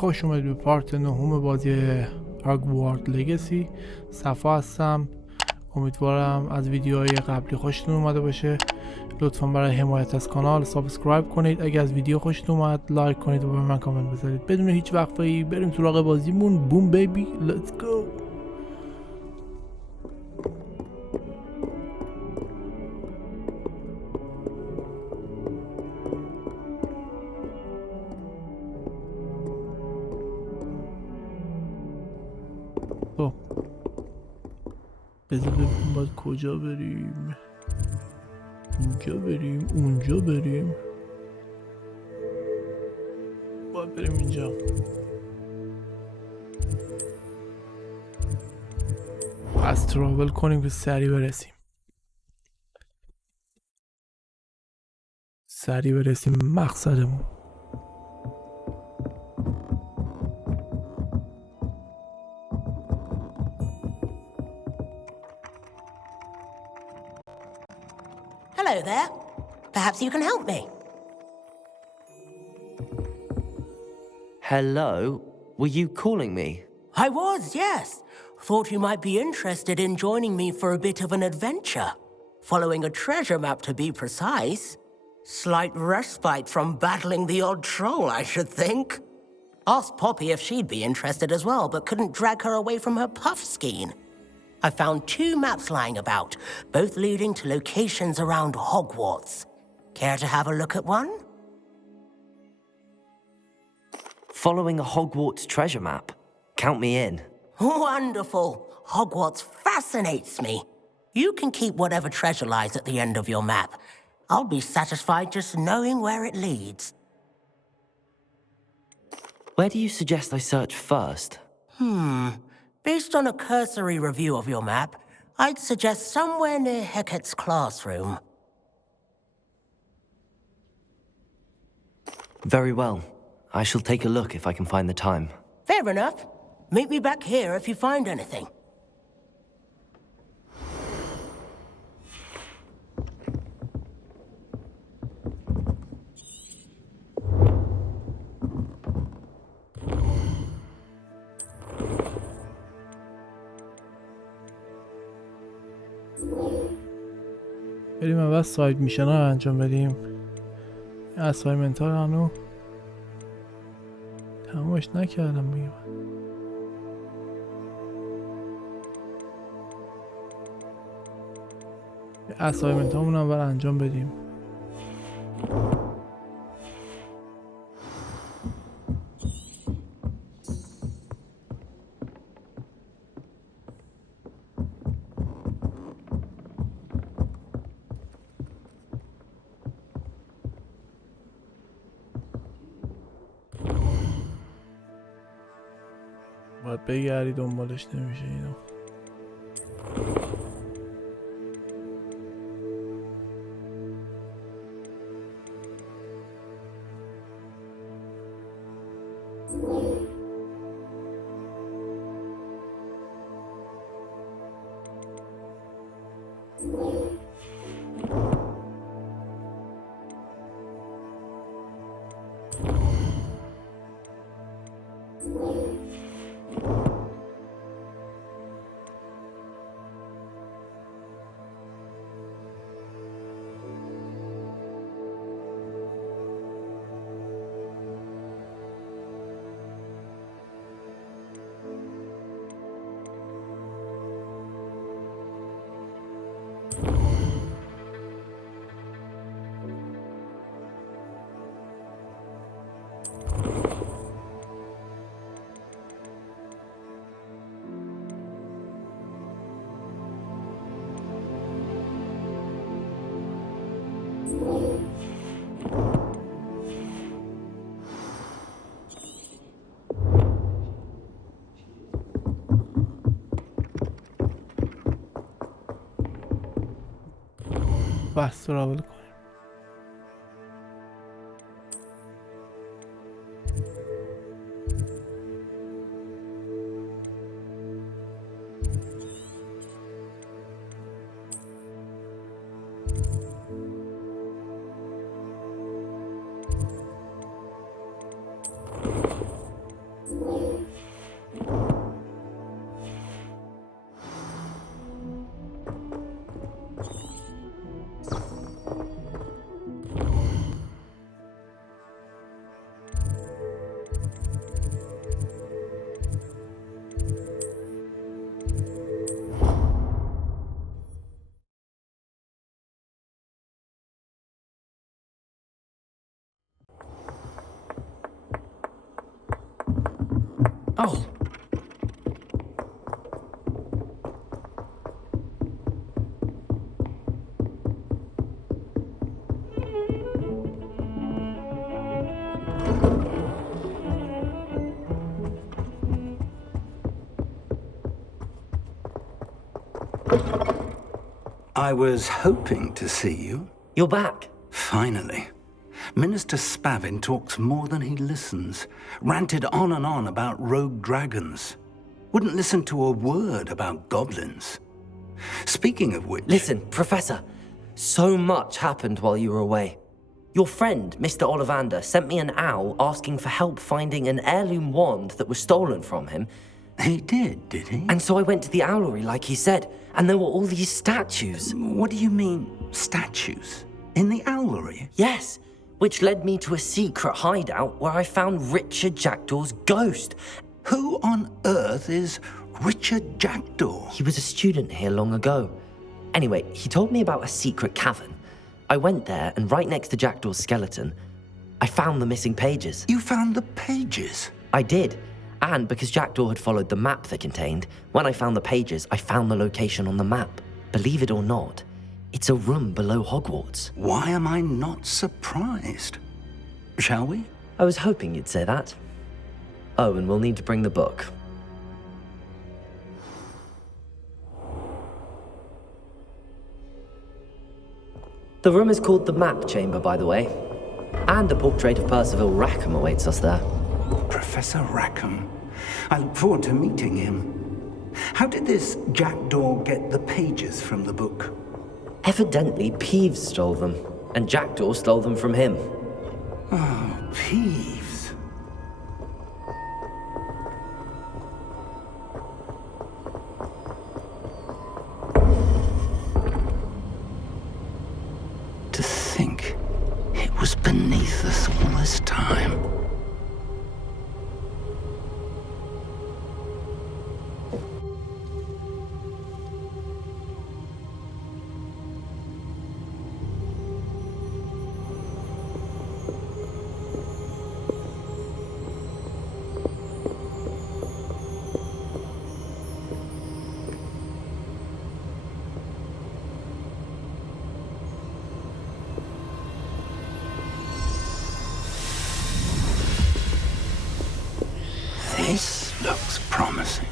خوش اومدید به پارت نهم بازی هاگوارتز لگسی. صفا هستم. امیدوارم از ویدیوهای قبلی خوشتون اومده باشه. لطفا برای حمایت از کانال سابسکرایب کنید. اگه از ویدیو خوشتون اومد لایک کنید و به من کامنت بذارید. بدون هیچ وقفه‌ای بریم سراغ بازیمون. بوم بیبی لیتس گو. بذار ببینیم باید کجا بریم. اینجا بریم اونجا بریم. باید بریم اینجا. از تراول کنیم که سریع برسیم. مقصدمون. Hello there. Perhaps you can help me. Hello? Were you calling me? I was, yes. Thought you might be interested in joining me for a bit of an adventure. Following a treasure map to be precise. Slight respite from battling the odd troll, I should think. Asked Poppy if she'd be interested as well, but couldn't drag her away from her puff skein. I found 2 maps lying about, both leading to locations around Hogwarts. Care to have a look at one? Following a Hogwarts treasure map? Count me in. Wonderful. Hogwarts fascinates me. You can keep whatever treasure lies at the end of your map. I'll be satisfied just knowing where it leads. Where do you suggest I search first? Based on a cursory review of your map, I'd suggest somewhere near Hecat's classroom. Very well. I shall take a look if I can find the time. Fair enough. Meet me back here if you find anything. بریم اول ساید میشن ها انجام بدیم. اسایمنت ها رو هنو تمامش نکردم میگم. اسایمنت هامون اول انجام بدیم. باید بگردی دنبالش نمیشه اینو. بس تراول کنیم. Oh. I was hoping to see you. You're back. Finally. Minister Spavin talks more than he listens. Ranted on and on about rogue dragons. Wouldn't listen to a word about goblins. Speaking of which... Listen, Professor. So much happened while you were away. Your friend, Mr. Ollivander, sent me an owl asking for help finding an heirloom wand that was stolen from him. He did he? And so I went to the owlery like he said, and there were all these statues. What do you mean, statues? In the owlery? Yes, which led me to a secret hideout where I found Richard Jackdaw's ghost. Who on earth is Richard Jackdaw? He was a student here long ago. Anyway, he told me about a secret cavern. I went there, and right next to Jackdaw's skeleton, I found the missing pages. You found the pages? I did. And because Jackdaw had followed the map they contained, when I found the pages, I found the location on the map. Believe it or not, it's a room below Hogwarts. Why am I not surprised? Shall we? I was hoping you'd say that. Oh, and we'll need to bring the book. The room is called the Map Chamber, by the way. And a portrait of Percival Rackham awaits us there. Professor Rackham. I look forward to meeting him. How did this Jackdaw get the pages from the book? Evidently, Peeves stole them, and Jackdaw stole them from him. Oh, Peeves. To think it was beneath us all this time. This looks promising.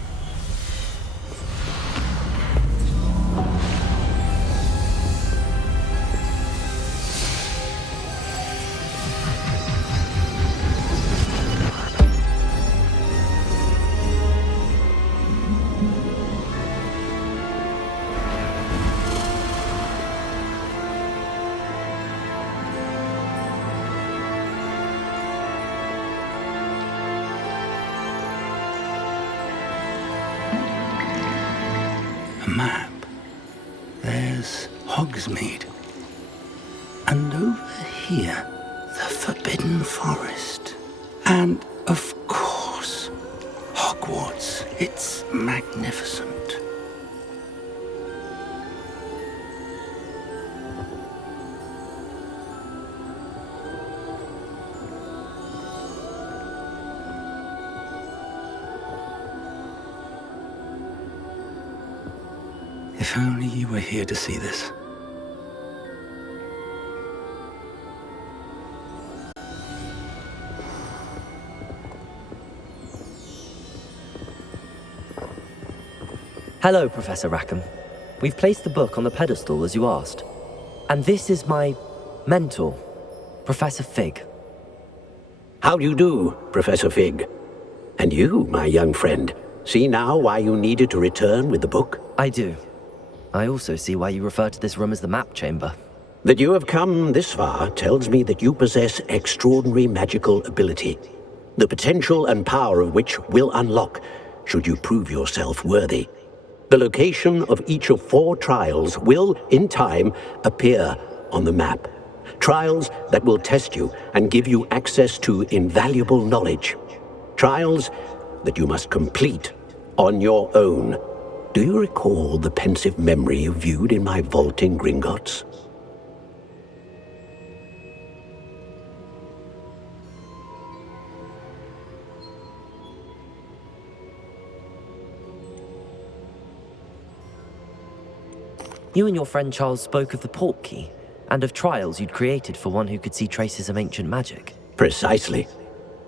Map. There's Hogsmeade. And over here, the Forbidden Forest. And, of course, Hogwarts. It's magnificent. If only you were here to see this. Hello, Professor Rackham. We've placed the book on the pedestal as you asked. And this is my mentor, Professor Fig. How do you do, Professor Fig? And you, my young friend, see now why you needed to return with the book? I do. I also see why you refer to this room as the Map Chamber. That you have come this far tells me that you possess extraordinary magical ability, the potential and power of which will unlock should you prove yourself worthy. The location of each of 4 trials will, in time, appear on the map. Trials that will test you and give you access to invaluable knowledge. Trials that you must complete on your own. Do you recall the pensive memory you viewed in my vault in Gringotts? You and your friend Charles spoke of the port key, and of trials you'd created for one who could see traces of ancient magic. Precisely.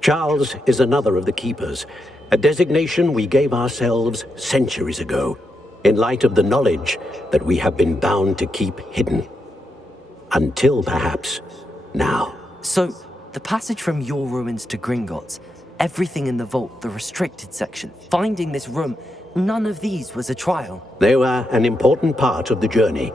Charles is another of the keepers, a designation we gave ourselves centuries ago, in light of the knowledge that we have been bound to keep hidden. Until perhaps now. So, the passage from your ruins to Gringotts, everything in the vault, the restricted section, finding this room, none of these was a trial. They were an important part of the journey,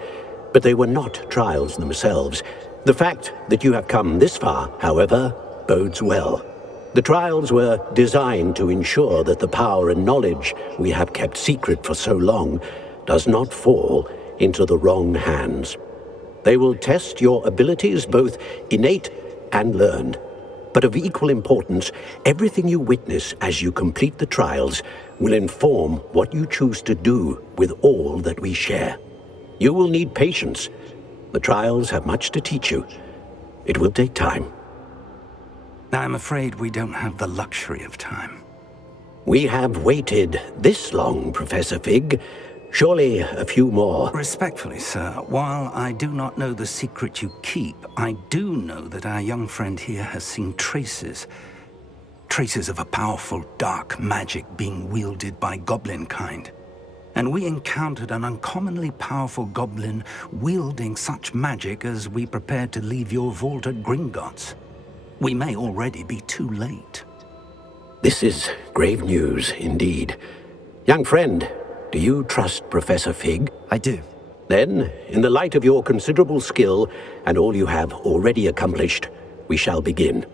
but they were not trials themselves. The fact that you have come this far, however, bodes well. The trials were designed to ensure that the power and knowledge we have kept secret for so long does not fall into the wrong hands. They will test your abilities, both innate and learned. But of equal importance, everything you witness as you complete the trials will inform what you choose to do with all that we share. You will need patience. The trials have much to teach you. It will take time. I'm afraid we don't have the luxury of time. We have waited this long, Professor Fig. Surely a few more. Respectfully, sir, while I do not know the secret you keep, I do know that our young friend here has seen traces of a powerful dark magic being wielded by goblin kind. And we encountered an uncommonly powerful goblin wielding such magic as we prepared to leave your vault at Gringotts. We may already be too late. This is grave news indeed. Young friend, do you trust Professor Fig? I do. Then, in the light of your considerable skill and all you have already accomplished, we shall begin.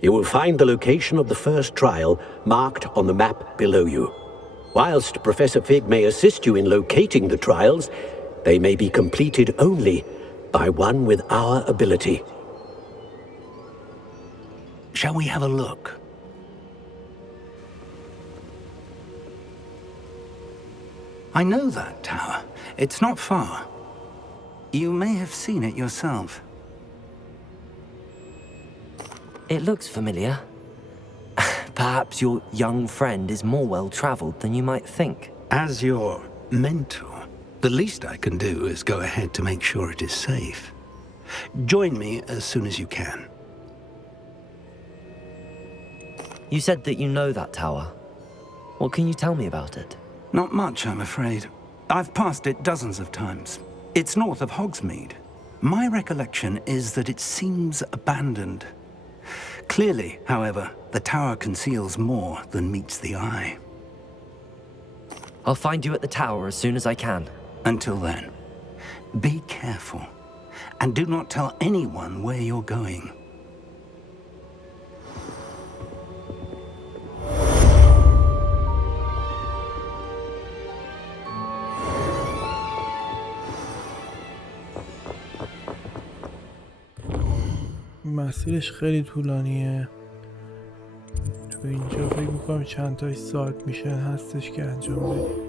You will find the location of the first trial marked on the map below you. Whilst Professor Fig may assist you in locating the trials, they may be completed only by one with our ability. Shall we have a look? I know that tower. It's not far. You may have seen it yourself. It looks familiar. Perhaps your young friend is more well-traveled than you might think. As your mentor, the least I can do is go ahead to make sure it is safe. Join me as soon as you can. You said that you know that tower. What can you tell me about it? Not much, I'm afraid. I've passed it dozens of times. It's north of Hogsmeade. My recollection is that it seems abandoned. Clearly, however, the tower conceals more than meets the eye. I'll find you at the tower as soon as I can. Until then, be careful, and do not tell anyone where you're going. مسیرش خیلی طولانیه. تو اینجا فکر میکنم چند تاش ساعت میشه هستش که انجام بدیم.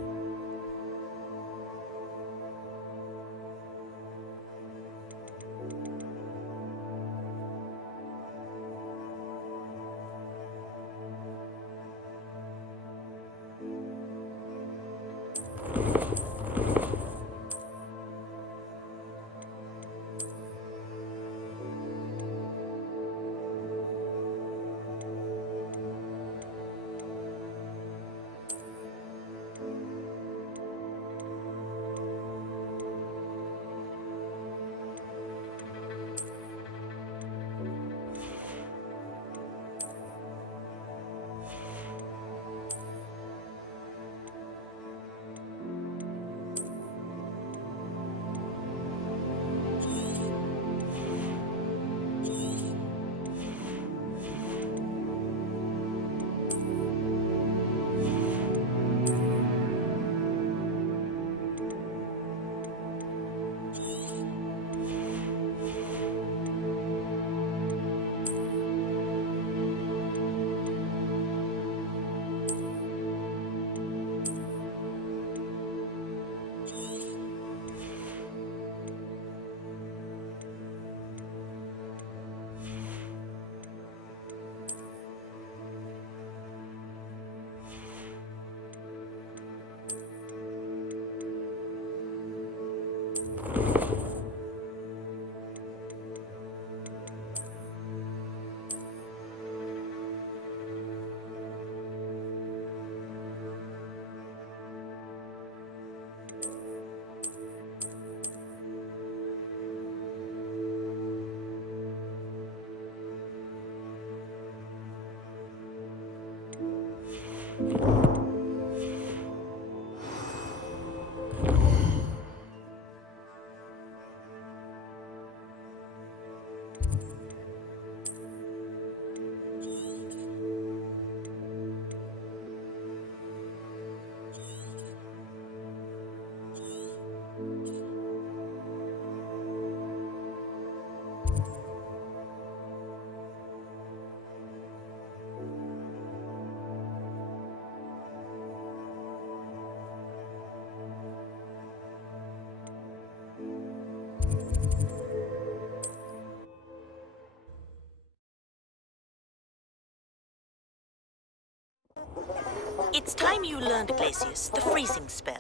It's time you learned Glacius, the freezing spell.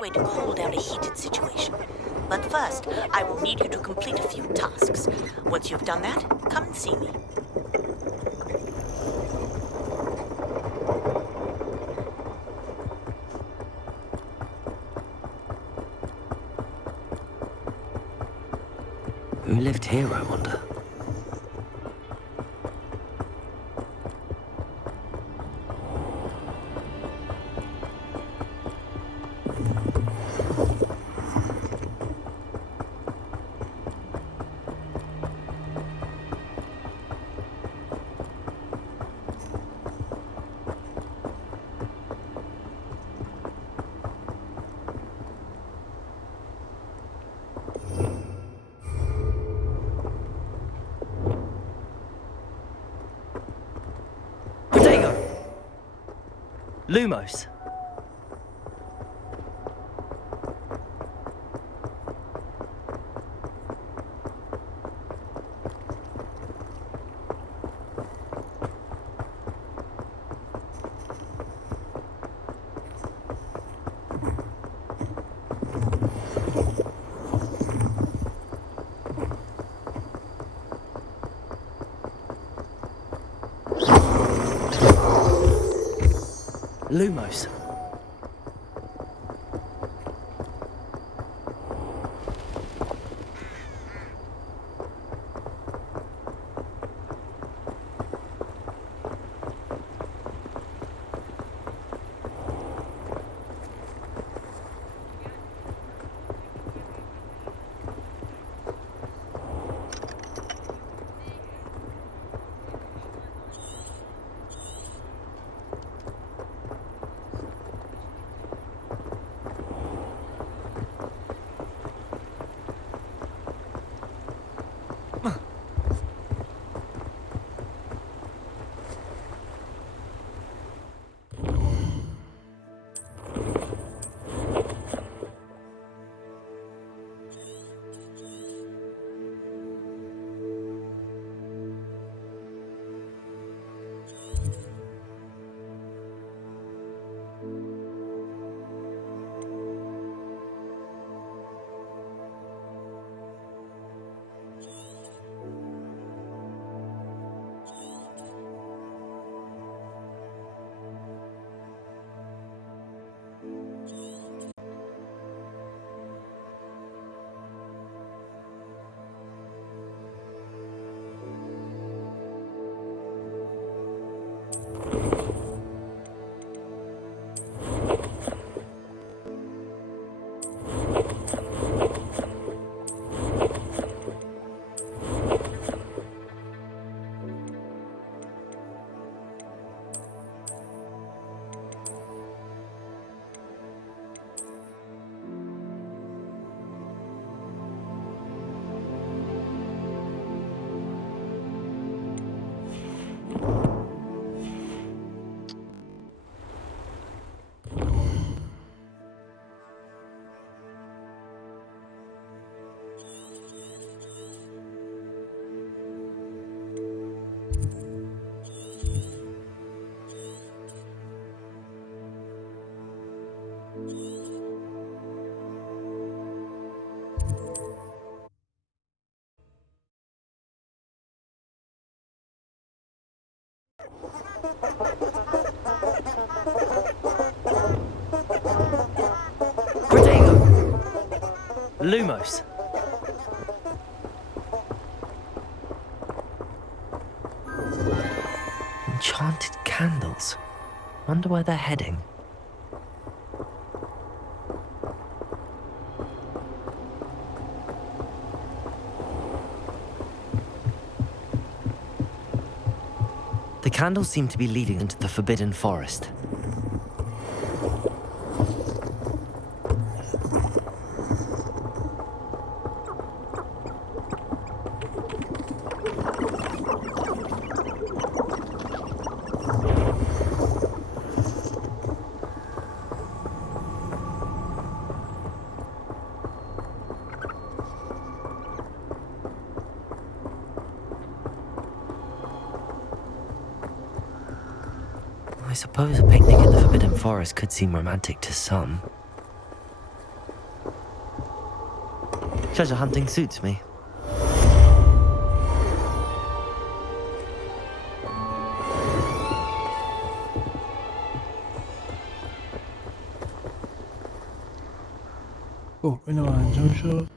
Way to cool down a heated situation. But first, I will need you to complete a few tasks. Once you've done that, come and see me. Who lived here, I wonder? Lumos. Lumos. Lumos. Enchanted candles. Wonder where they're heading. The candles seem to be leading into the Forbidden Forest. I suppose a picnic in the Forbidden Forest could seem romantic to some. Treasure hunting suits me. اوه اینو انجام شد.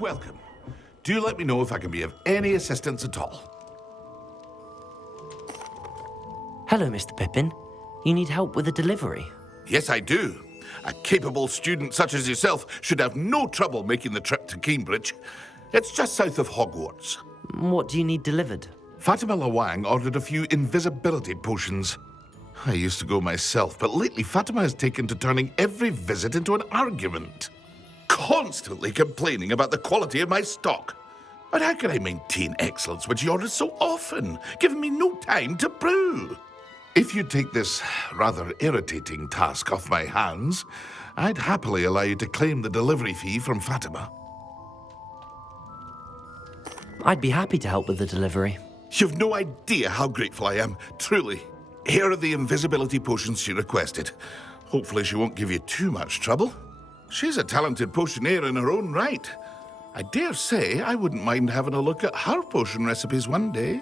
Welcome. Do let me know if I can be of any assistance at all. Hello, Mr. Pippin. You need help with a delivery? Yes, I do. A capable student such as yourself should have no trouble making the trip to Cambridge. It's just south of Hogwarts. What do you need delivered? Fatima Lawang ordered a few invisibility potions. I used to go myself, but lately Fatima has taken to turning every visit into an argument. Constantly complaining about the quality of my stock. But how can I maintain excellence when she orders so often, giving me no time to brew? If you take this rather irritating task off my hands, I'd happily allow you to claim the delivery fee from Fatima. I'd be happy to help with the delivery. You've no idea how grateful I am, truly. Here are the invisibility potions she requested. Hopefully she won't give you too much trouble. She's a talented potioneer in her own right. I dare say I wouldn't mind having a look at her potion recipes one day.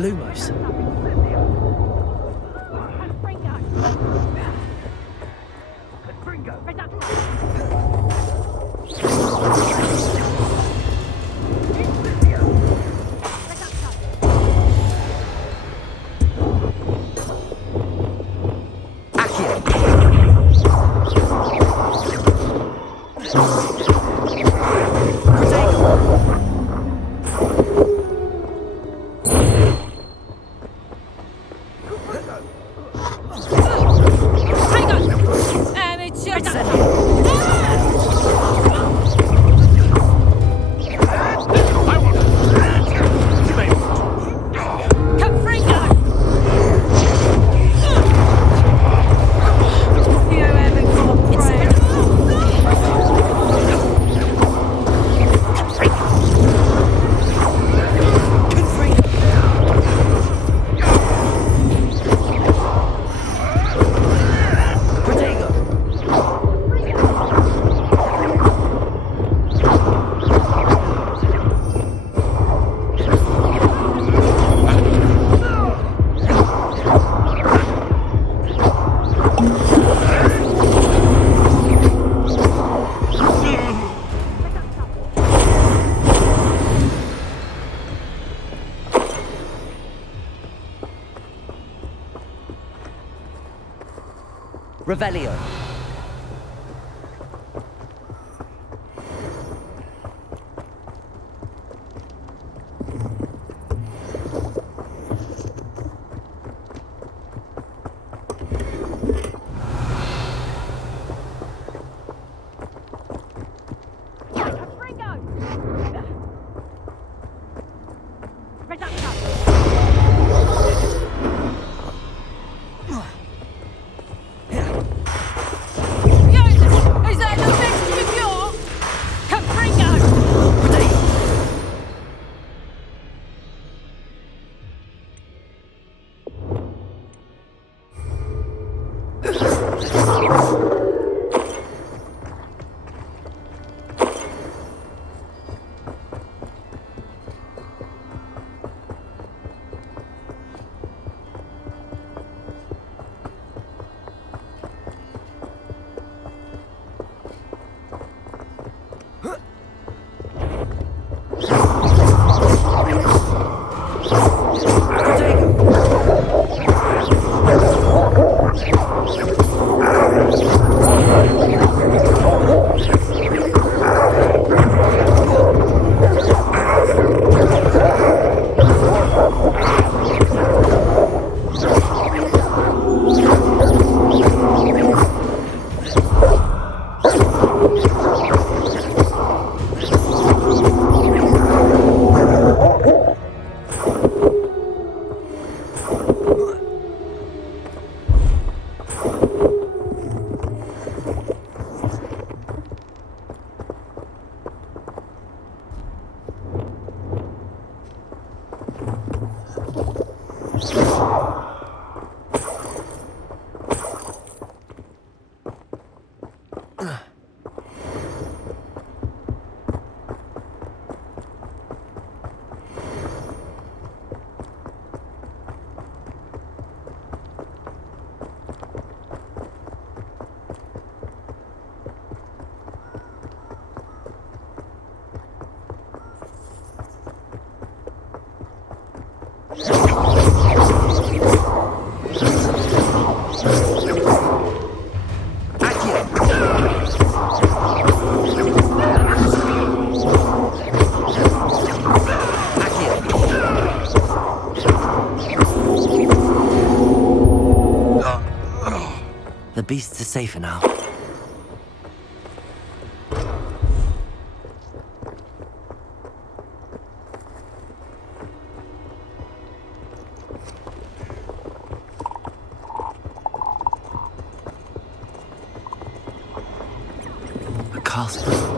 Lumos. Revelio. The beasts are safer now. A castle.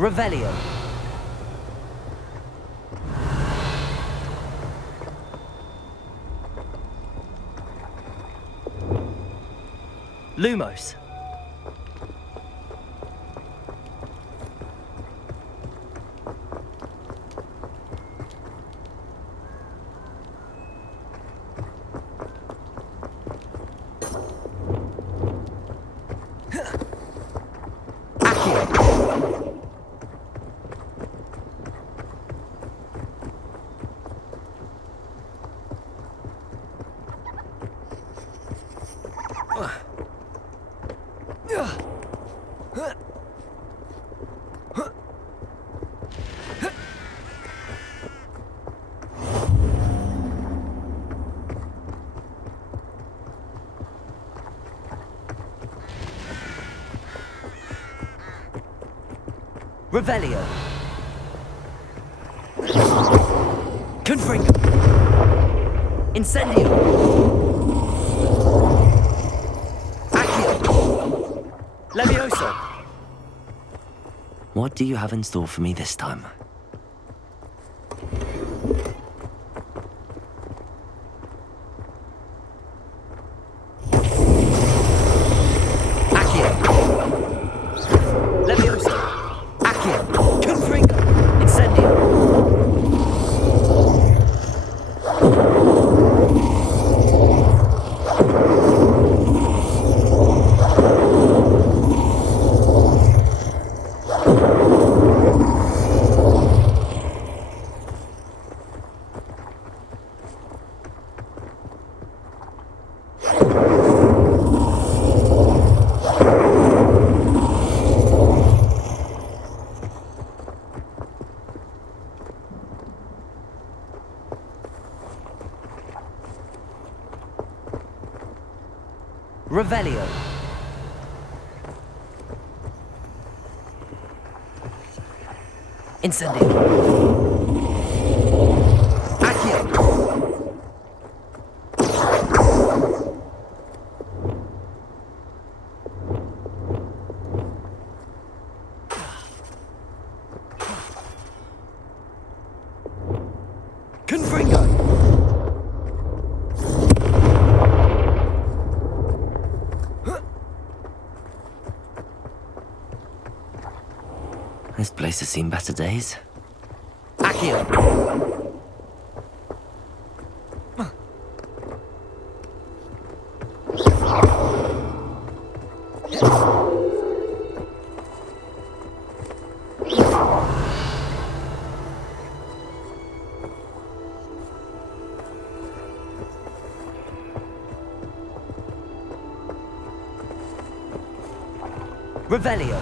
Revelio. Lumos. Revelio. Confringo. Incendio. Accio. Levioso. What do you have in store for me this time? Revelio. Incendio. Accio. Confringo. This place has seen better days. Accio. Revelio.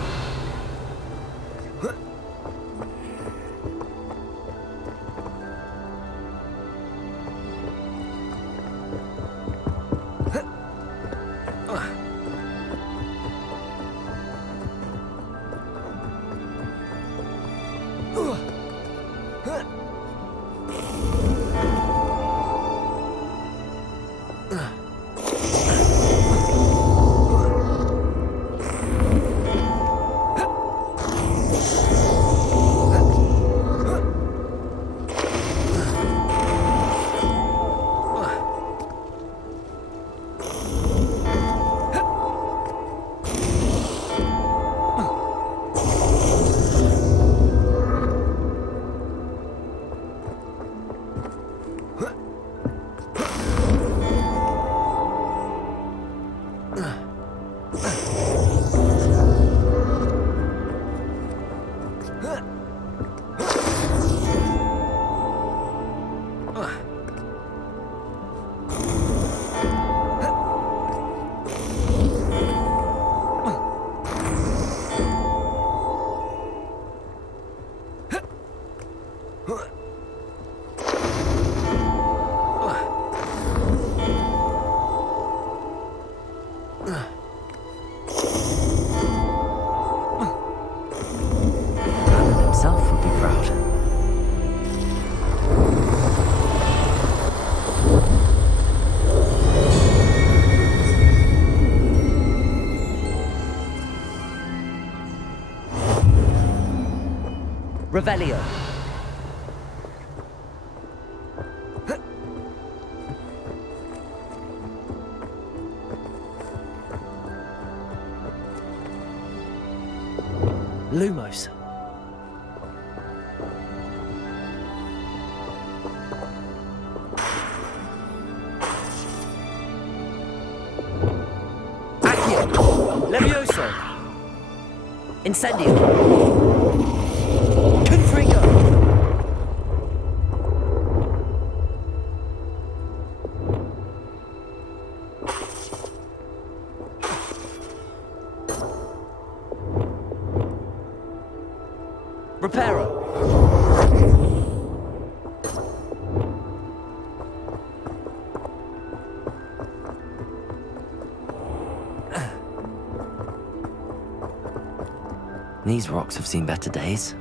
Revelio. Lumos. Accio. Levioso. Incendio. Confringo. Reparo. These rocks have seen better days.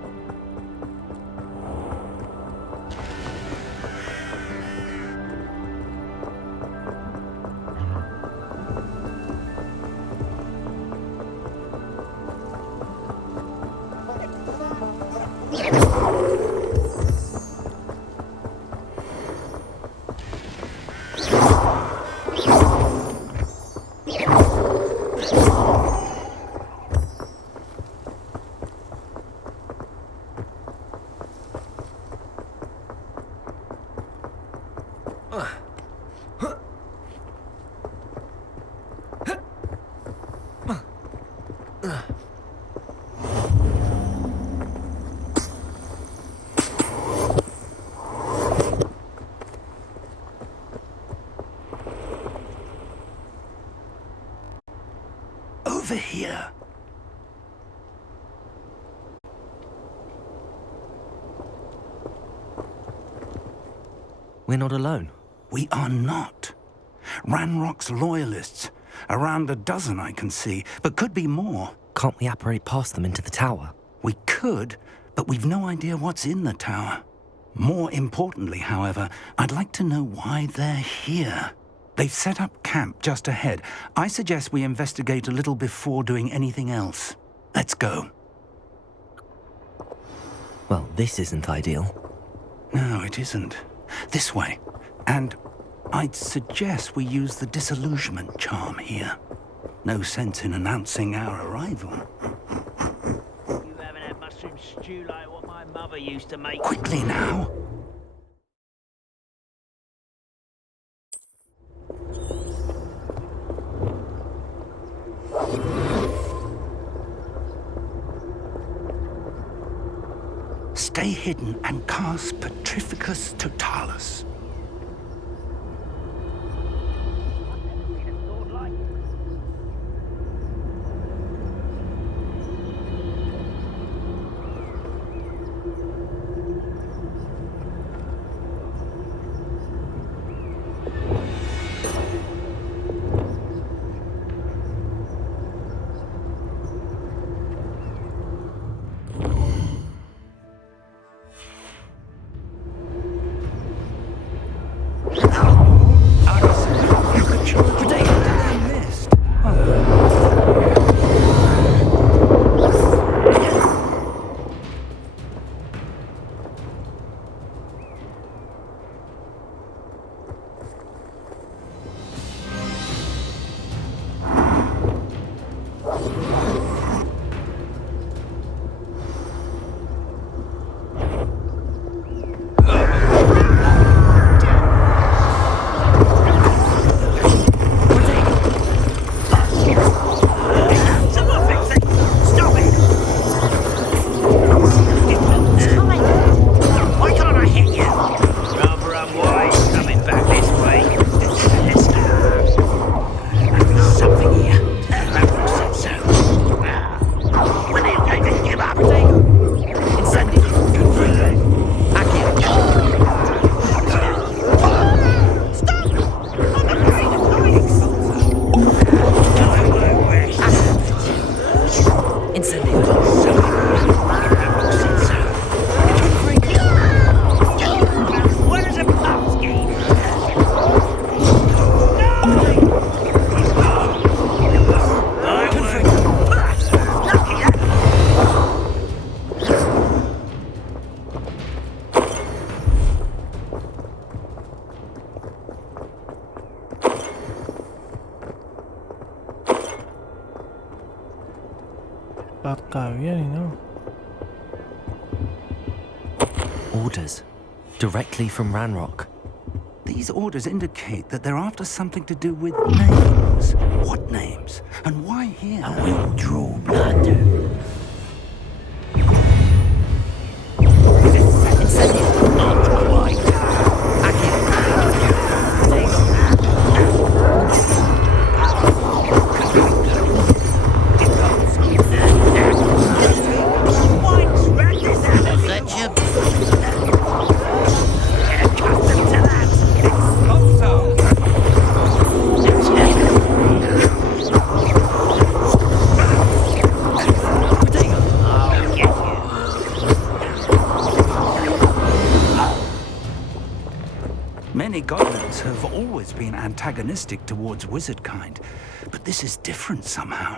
Over here. We're not alone. We are not. Ranrock's loyalists. Around a dozen I can see, but could be more. Can't we apparate past them into the tower? We could, but we've no idea what's in the tower. More importantly, however, I'd like to know why they're here. They've set up camp just ahead. I suggest we investigate a little before doing anything else. Let's go. Well, this isn't ideal. No, it isn't. This way. And I'd suggest we use the disillusionment charm here. No sense in announcing our arrival. You haven't had mushroom stew like what my mother used to make. Quickly now. Stay hidden and cast Petrificus Totalis. قوی اینا. Orders. Directly from Ranrock. These orders indicate that they're after something to do with names. What names? And why here? I will draw blood. Not quite. Many goblins have always been antagonistic towards wizard kind, but this is different somehow.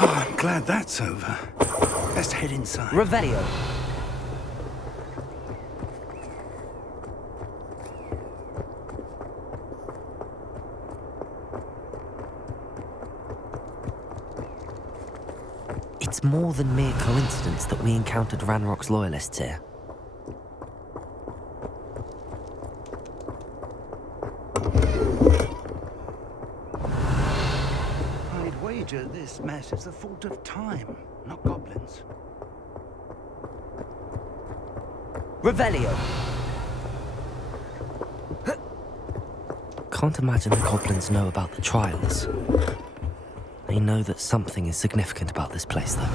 Oh, I'm glad that's over. Let's head inside. Revelio. It's more than mere coincidence that we encountered Ranrock's loyalists here. I'd wager this mess is the fault of time, not goblins. Revelio. Can't imagine the goblins know about the trials. They know that something is significant about this place, though.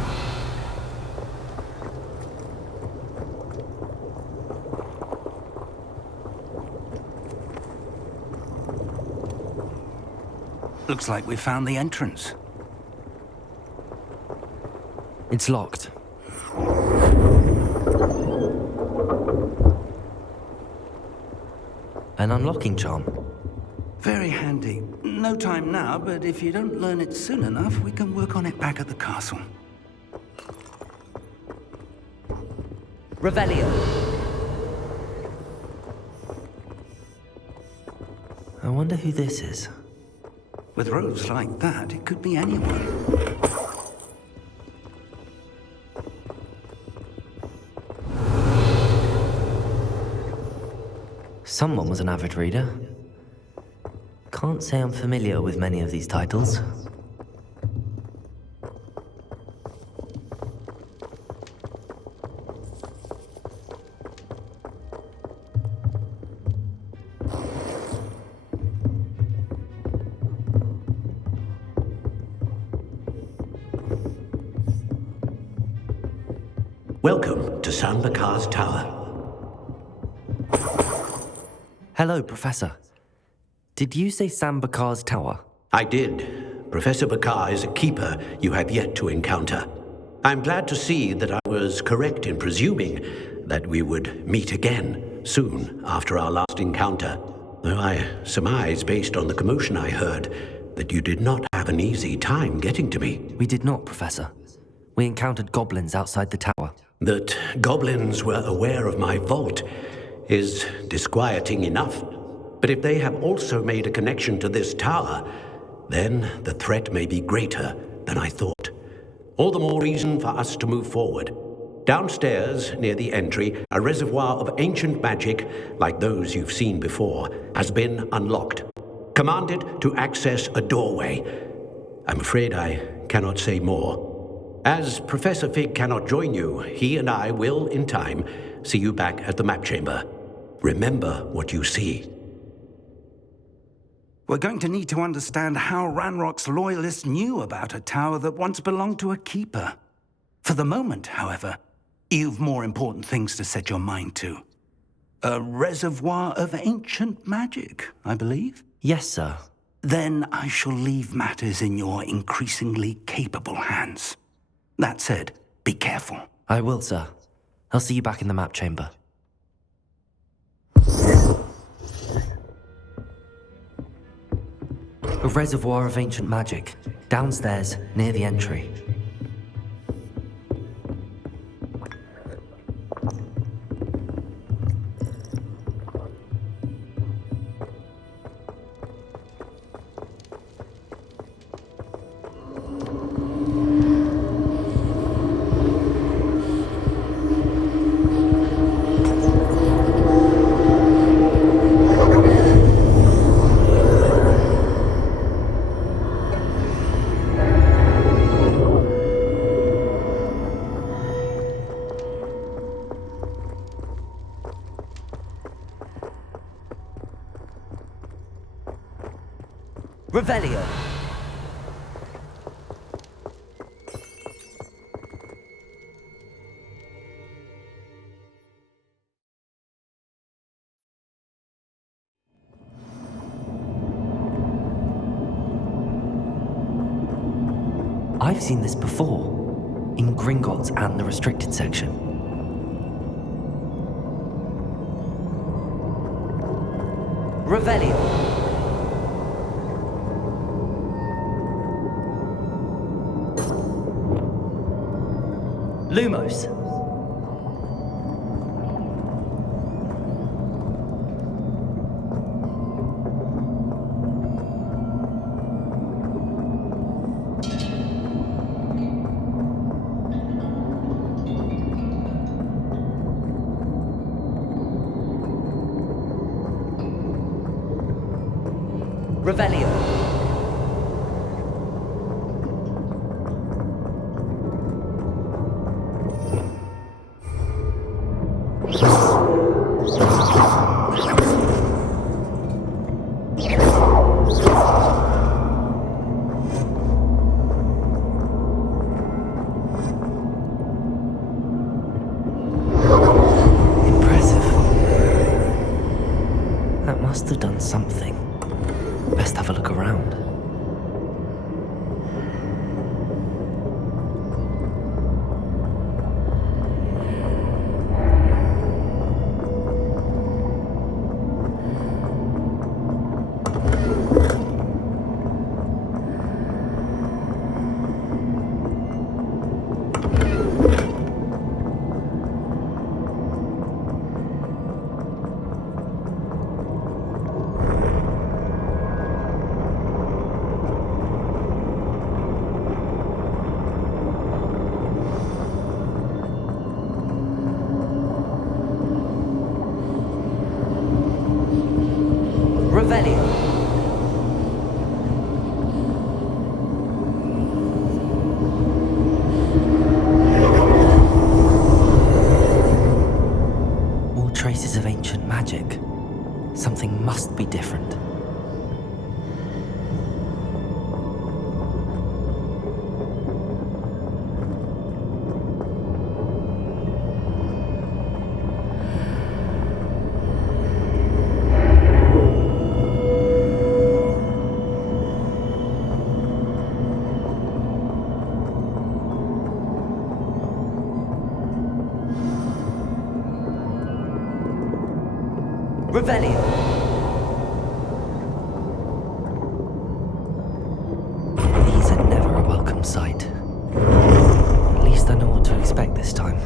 Looks like we found the entrance. It's locked. An unlocking charm. Very handy. No time now, but if you don't learn it soon enough, we can work on it back at the castle. Revelio. I wonder who this is. With robes like that, it could be anyone. Someone was an avid reader. Can't say I'm familiar with many of these titles. Welcome to Sambakar's Tower. Hello, Professor. Did you say Sambakar's Tower? I did. Professor Bakar is a keeper you have yet to encounter. I'm glad to see that I was correct in presuming that we would meet again soon after our last encounter. Though I surmise, based on the commotion I heard, that you did not have an easy time getting to me. We did not, Professor. We encountered goblins outside the tower. That goblins were aware of my vault is disquieting enough. But if they have also made a connection to this tower, then the threat may be greater than I thought. All the more reason for us to move forward. Downstairs, near the entry, a reservoir of ancient magic, like those you've seen before, has been unlocked. Commanded to access a doorway. I'm afraid I cannot say more. As Professor Fig cannot join you, he and I will, in time, see you back at the map chamber. Remember what you see. We're going to need to understand how Ranrock's loyalists knew about a tower that once belonged to a keeper. For the moment, however, you've more important things to set your mind to. A reservoir of ancient magic, I believe? Yes, sir. Then I shall leave matters in your increasingly capable hands. That said, be careful. I will, sir. I'll see you back in the map chamber. A reservoir of ancient magic, downstairs, near the entry. Revelio. I've seen this before, in Gringotts and the restricted section. Revelio. Lumos. Revelio. Impressive. That must have done something. Best have a look around. Revelio. More traces of ancient magic. Something must be different. Revelio. These are never a welcome sight. At least I know what to expect this time.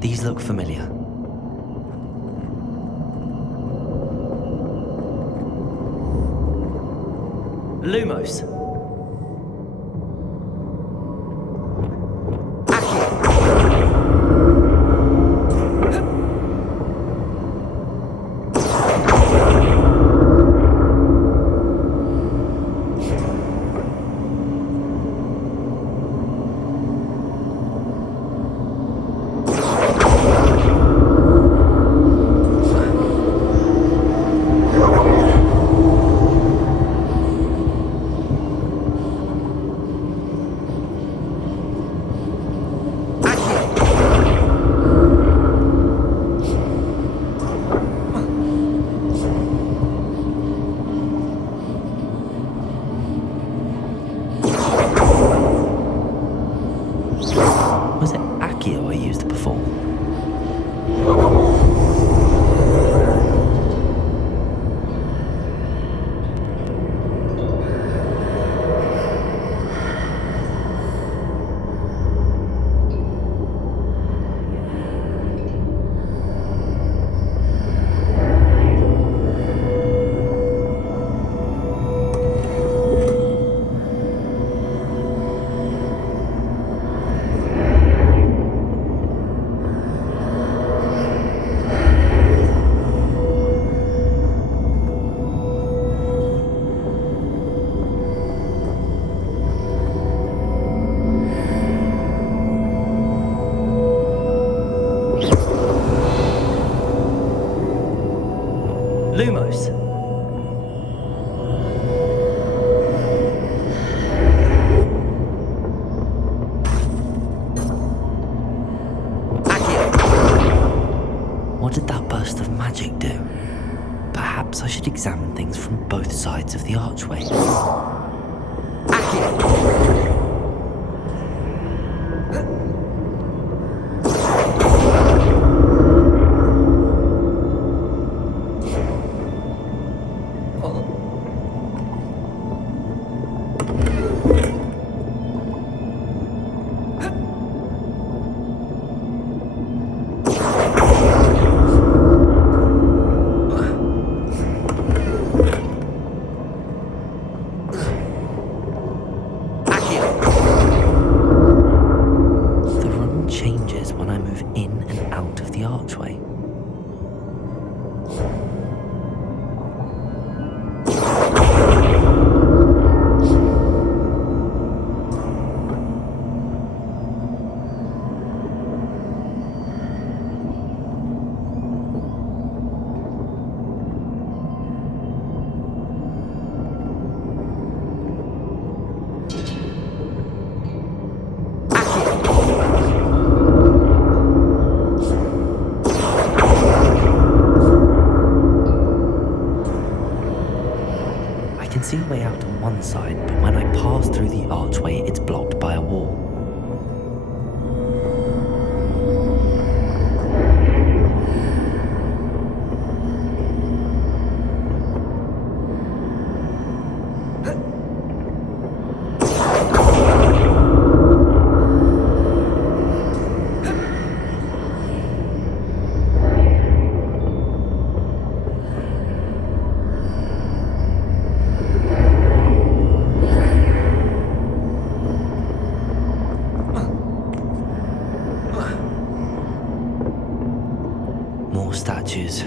These look familiar. Lumos. What did that burst of magic do? Perhaps I should examine things from both sides of the archway. See a way out on one side, but when I pass through the archway, it's blocked by a wall. Statues.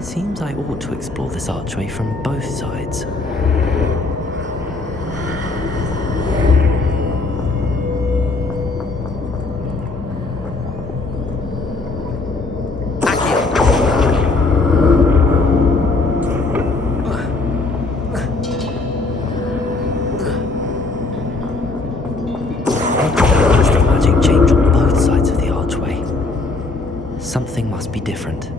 Seems I ought to explore this archway from both sides. Something must be different.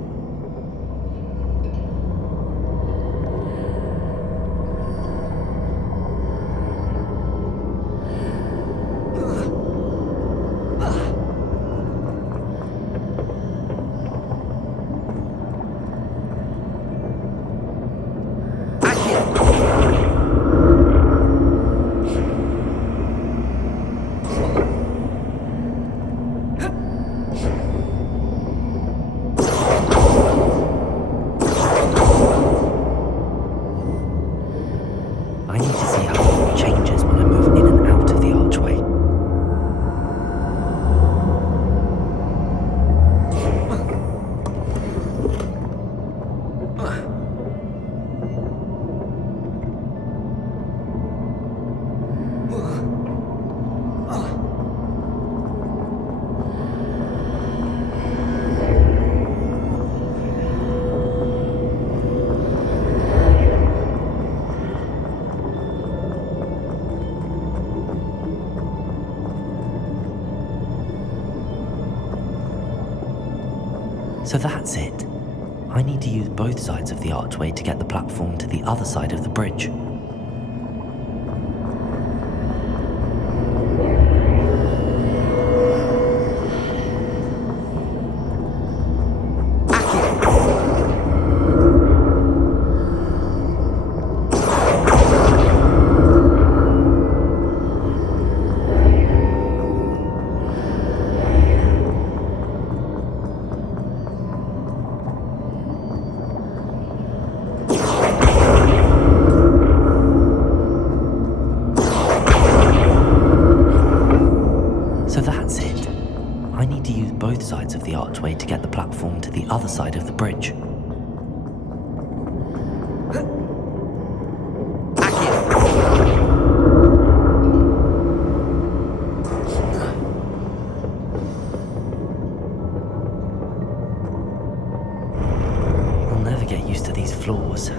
So that's it. I need to use both sides of the archway to get the platform to the other side of the bridge. Sides of the archway to get the platform to the other side of the bridge. I'll never get used to these floors.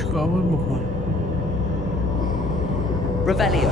چیکار باید بکنم؟ Revelio.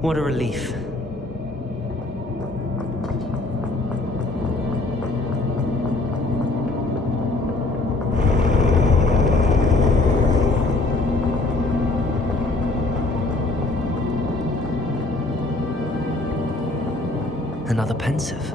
What a relief. Another pensive.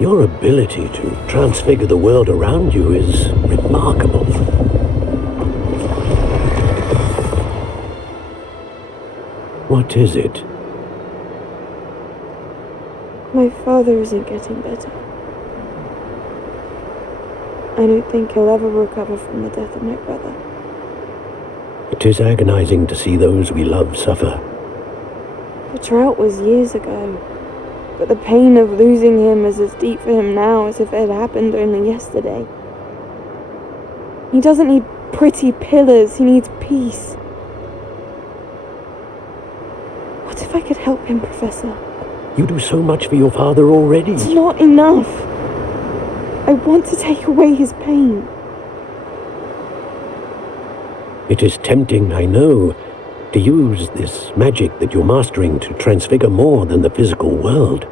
Your ability to transfigure the world around you is remarkable. What is it? My father isn't getting better. I don't think he'll ever recover from the death of my brother. It is agonizing to see those we love suffer. The drought was years ago, but the pain of losing him is as deep for him now as if it had happened only yesterday. He doesn't need pretty pillars, he needs peace. What if I could help him, Professor? You do so much for your father already. It's not enough. I want to take away his pain. It is tempting, I know, to use this magic that you're mastering to transfigure more than the physical world.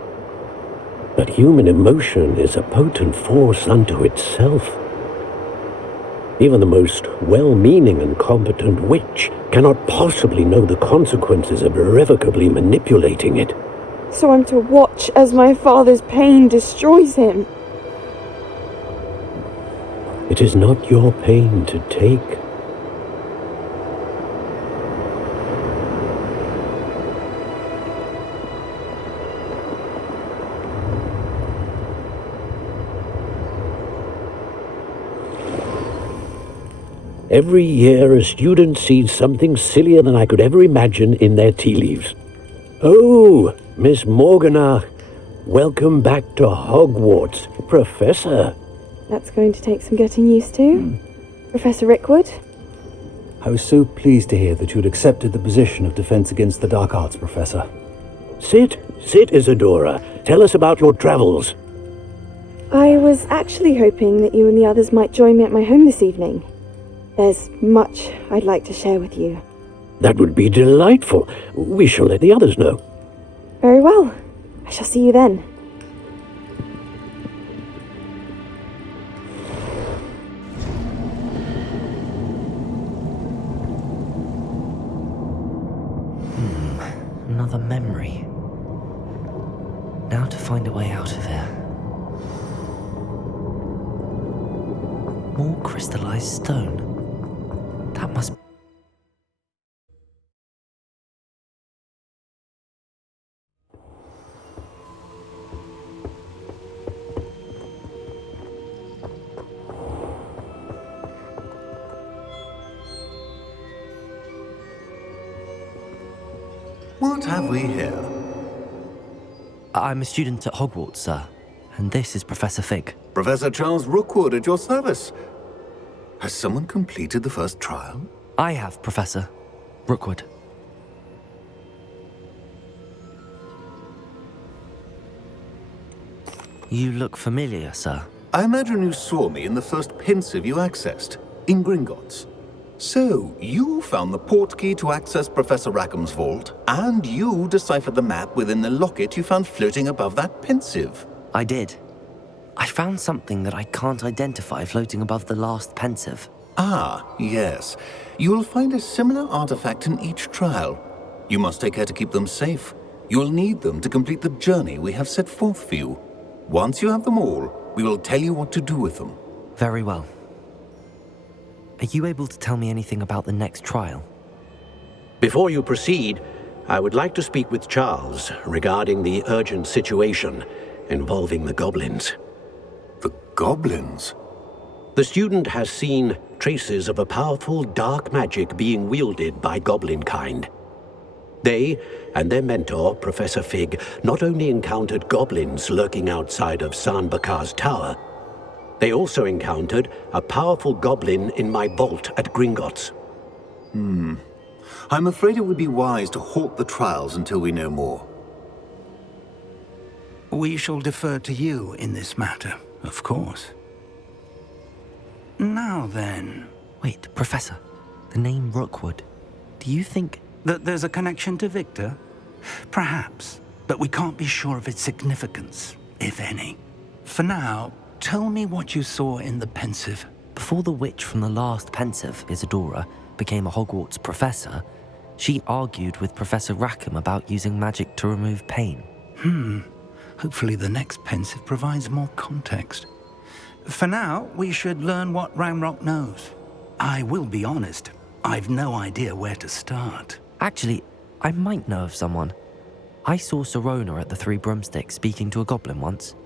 But human emotion is a potent force unto itself. Even the most well-meaning and competent witch cannot possibly know the consequences of irrevocably manipulating it. So I'm to watch as my father's pain destroys him. It is not your pain to take. Every year a student sees something sillier than I could ever imagine in their tea leaves. Oh, Miss Morgana, welcome back to Hogwarts, Professor. That's going to take some getting used to. Professor Rickwood? I was so pleased to hear that you'd accepted the position of Defense Against the Dark Arts, Professor. Sit, Isadora. Tell us about your travels. I was actually hoping that you and the others might join me at my home this evening. There's much I'd like to share with you. That would be delightful. We shall let the others know. Very well. I shall see you then. Another memory. Now to find a way out of here. More crystallized stone. That must... What have we here? I'm a student at Hogwarts, sir. And this is Professor Fig. Professor Charles Rookwood at your service. Has someone completed the first trial? I have, Professor Rookwood. You look familiar, sir. I imagine you saw me in the first pensive you accessed, in Gringotts. So, you found the portkey to access Professor Rackham's vault, and you deciphered the map within the locket you found floating above that pensive. I did. I found something that I can't identify floating above the last pensive. Ah, yes. You'll find a similar artifact in each trial. You must take care to keep them safe. You'll need them to complete the journey we have set forth for you. Once you have them all, we will tell you what to do with them. Very well. Are you able to tell me anything about the next trial? Before you proceed, I would like to speak with Charles regarding the urgent situation involving the goblins. The goblins? The student has seen traces of a powerful dark magic being wielded by goblin kind. They and their mentor, Professor Fig, not only encountered goblins lurking outside of San Bakar's tower, they also encountered a powerful goblin in my vault at Gringotts. I'm afraid it would be wise to halt the trials until we know more. We shall defer to you in this matter, of course. Now then... Wait, Professor. The name Rookwood. Do you think... that there's a connection to Victor? Perhaps, but we can't be sure of its significance, if any. For now, tell me what you saw in the pensive. Before the witch from the last pensive, Isadora, became a Hogwarts professor, she argued with Professor Rackham about using magic to remove pain. Hopefully the next pensive provides more context. For now, we should learn what Ramrock knows. I will be honest, I've no idea where to start. Actually, I might know of someone. I saw Serona at the Three Broomsticks speaking to a goblin once.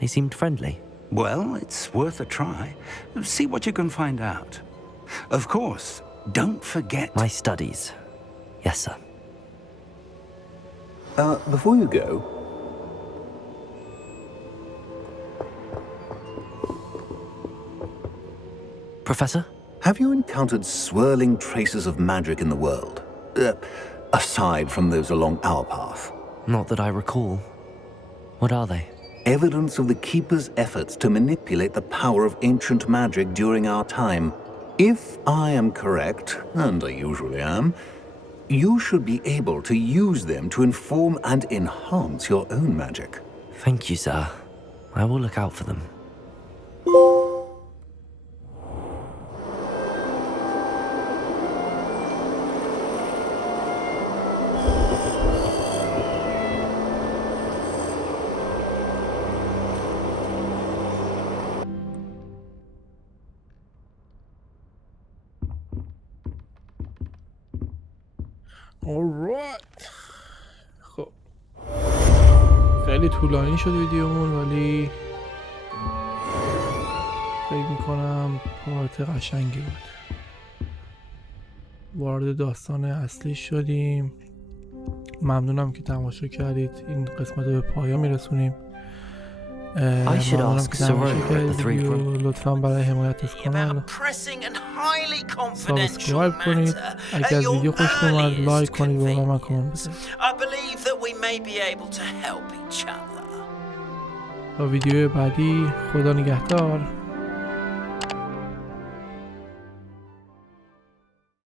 They seemed friendly. Well, it's worth a try. See what you can find out. Of course, don't forget... My studies. Yes, sir. Before you go... Professor? Have you encountered swirling traces of magic in the world? Aside from those along our path? Not that I recall. What are they? Evidence of the Keeper's efforts to manipulate the power of ancient magic during our time. If I am correct, and I usually am, you should be able to use them to inform and enhance your own magic. Thank you, sir. I will look out for them. alright. خب خیلی طولانی شد ویدیومون ولی فکر میکنم پارت قشنگی بود. وارد داستان اصلی شدیم. ممنونم که تماشا کردید. این قسمت رو به پایان میرسونیم. I should ask Soraya at the 3 front. لطفا برای حمایت از کانال سابسکرایب کنید. اگر از ویدیو خوشتون اومد لایک کنید و من کامنت بذارید. تا ویدیو بعدی، خدا نگهدار.